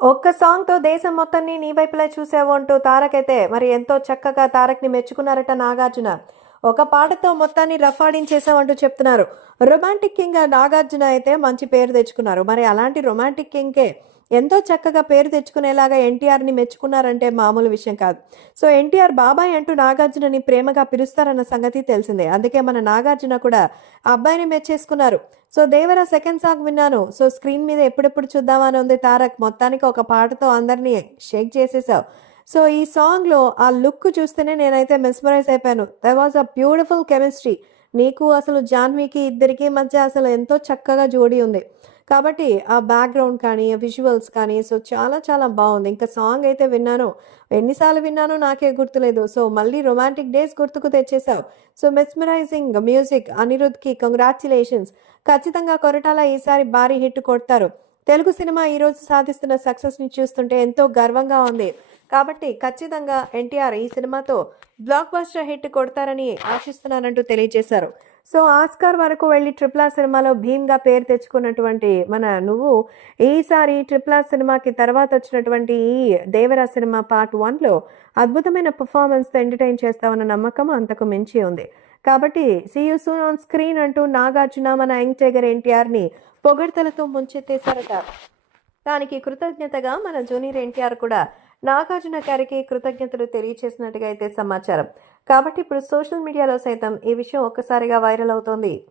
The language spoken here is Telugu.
ఒక్క సాంగ్తో దేశం మొత్తాన్ని నీ వైపులా చూసావు అంటూ తారక్ అయితే మరి ఎంతో చక్కగా తారక్ని మెచ్చుకున్నారట నాగార్జున. ఒక పాటతో మొత్తాన్ని రఫాడించేసామంటూ చెప్తున్నారు. రొమాంటిక్ కింగ్ నాగార్జున అయితే మంచి పేరు తెచ్చుకున్నారు. మరి అలాంటి రొమాంటిక్ కింగ్కే ఎంతో చక్కగా పేరు తెచ్చుకునేలాగా ఎన్టీఆర్ని మెచ్చుకున్నారంటే మామూలు విషయం కాదు. సో ఎన్టీఆర్ బాబాయ్ అంటూ నాగార్జునని ప్రేమగా పిలుస్తారన్న సంగతి తెలిసిందే. అందుకే మన నాగార్జున కూడా అబ్బాయిని మెచ్చేసుకున్నారు. సో దేవరా సెకండ్ సాంగ్ విన్నాను. సో స్క్రీన్ మీద ఎప్పుడెప్పుడు చూద్దామని ఉంది తారక్. మొత్తానికి ఒక పాటతో అందరినీ షేక్ చేసేసావు. సో ఈ సాంగ్లో ఆ లుక్ చూస్తేనే నేనైతే మెస్మరైజ్ అయిపోయాను. There was a beautiful chemistry నీకు అసలు జాన్వీకి ఇద్దరికి మధ్య అసలు ఎంతో చక్కగా జోడీ ఉంది. కాబట్టి ఆ బ్యాక్గ్రౌండ్ కానీ విజువల్స్ కానీ సో చాలా చాలా బాగుంది. ఇంకా సాంగ్ అయితే విన్నాను. ఎన్నిసార్లు విన్నానో నాకే గుర్తులేదు. సో మళ్ళీ రొమాంటిక్ డేస్ గుర్తుకు తెచ్చేసావు సో మెస్మరైజింగ్ మ్యూజిక్ అనిరుద్ధ్కి కంగ్రాచులేషన్స్ ఖచ్చితంగా కొరటాల ఈసారి భారీ హిట్ కొడతారు. తెలుగు సినిమా ఈరోజు సాధిస్తున్న సక్సెస్ని చూస్తుంటే ఎంతో గర్వంగా ఉంది. కాబట్టి ఖచ్చితంగా ఎన్టీఆర్ ఈ సినిమాతో బ్లాక్ బస్టర్ హిట్ కొడతారని ఆశిస్తున్నానంటూ తెలియజేశారు. సో ఆస్కార్ వరకు వెళ్ళి ట్రిపుల్ ఆర్ సినిమాలో భీమ్గా పేరు తెచ్చుకున్నటువంటి మన నువ్వు ఈసారి ట్రిపుల్ ఆర్ సినిమాకి తర్వాత వచ్చినటువంటి ఈ దేవరా సినిమా పార్ట్ వన్లో అద్భుతమైన పర్ఫార్మెన్స్తో ఎంటర్టైన్ చేస్తామన్న నమ్మకం అంతకు మించి ఉంది. కాబట్టి సీ సూన్ ఆన్ స్క్రీన్ అంటూ నాగార్జున మన యంగ్ టైగర్ ఎన్టీఆర్ని పొగడ్తలతో ముంచెత్తేశారట. దానికి కృతజ్ఞతగా మన జూనియర్ ఎన్టీఆర్ కూడా నాగార్జున గారికి కృతజ్ఞతలు తెలియచేసినట్టుగా అయితే సమాచారం. కాబట్టి ఇప్పుడు సోషల్ మీడియాలో సైతం ఈ విషయం ఒక్కసారిగా వైరల్ అవుతోంది.